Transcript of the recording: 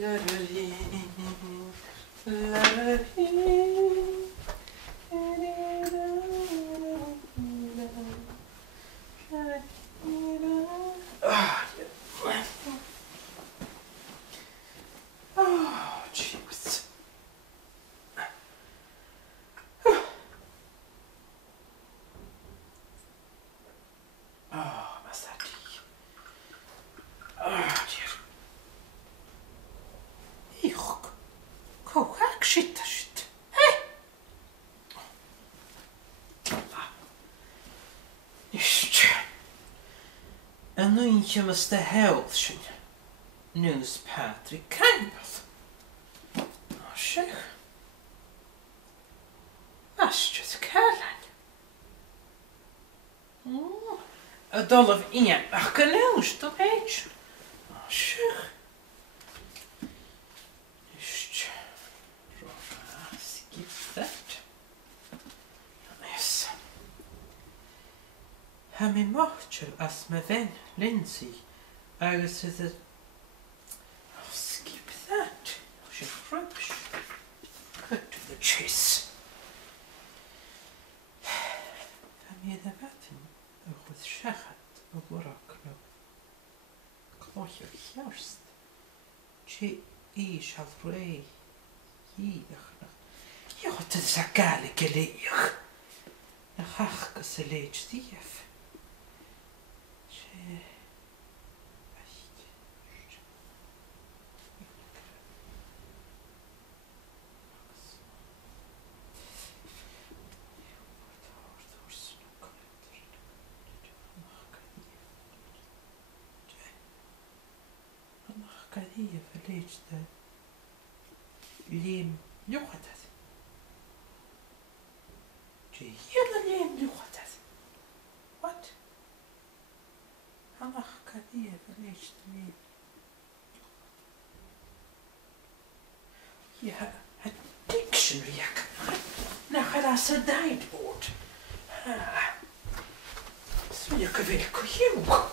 Oh, jeez. Oh, Masati. Oh, dear. Eich. Coach, shit. Hey! Just. En nu inte måste hälsa. News Patrick Campbell. Oh, shit. That's just Caroline. A doll of Ian. Ach, news, the page. Oh, shit. Just. Skip that. Yes. Ha min Marshall as med vän Lindsay. Agus is it. Oh, skip that. She's rubbish. Cut to the chase. Ha min the vatten. With shachat of Morocco. Clocher Hurst. She shall pray. Ye. Ja, det är så galet gelig. Jag hackar så lite stief. قضية فليش ده ليم لغتت جي يلا ليم لغتت what أنا قضية فليش ليم يا dictionary ياك نخلاص دايت بورد سويك فيك يوك